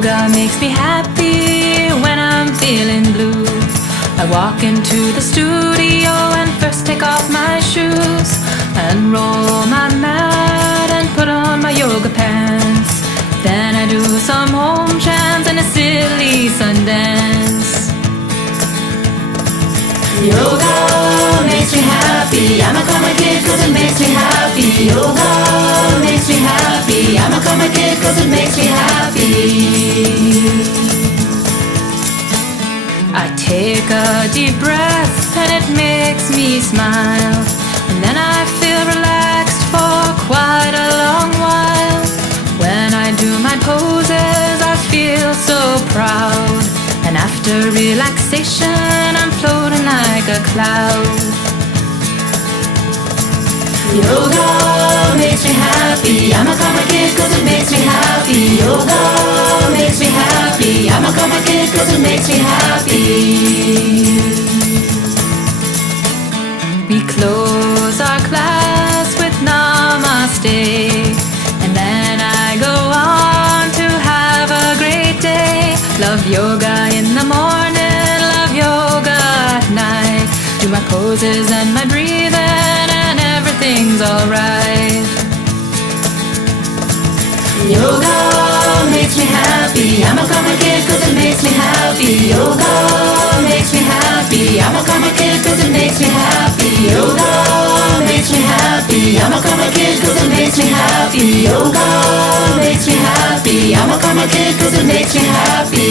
Yoga makes me happy when I'm feeling blue. I walk into the studio and first take off my shoes and roll my mat and put on my yoga pants. Then I do some home chants and a silly sun dance. Yoga makes me happy. I'ma call my kid 'cause it makes me happy. Yoga makes me happy. I'ma call my kid 'cause it makes me happy. I take a deep breath and it makes me smile, and then I feel relaxed for quite a long while. When I do my poses I feel so proud, and after relaxation I'm floating like a cloud. Yoga makes me happy. I'ma call my kid 'cause it makes me happy. Yoga makes me happy. I'ma call my kid 'cause it makes me happy. We close our class with namaste, and then I go on to have a great day. Love yoga in the morning, love yoga at night. Do my poses and my breathing and everything's alright. Yoga makes me happy. I'ma call my kid 'cause it makes me happy. Yoga makes me happy. I'ma call my kid 'cause it makes me happy. Yoga makes me happy. I'ma call my kid 'cause it makes me happy. Yoga makes me happy. I'ma call my kid 'cause it makes me happy.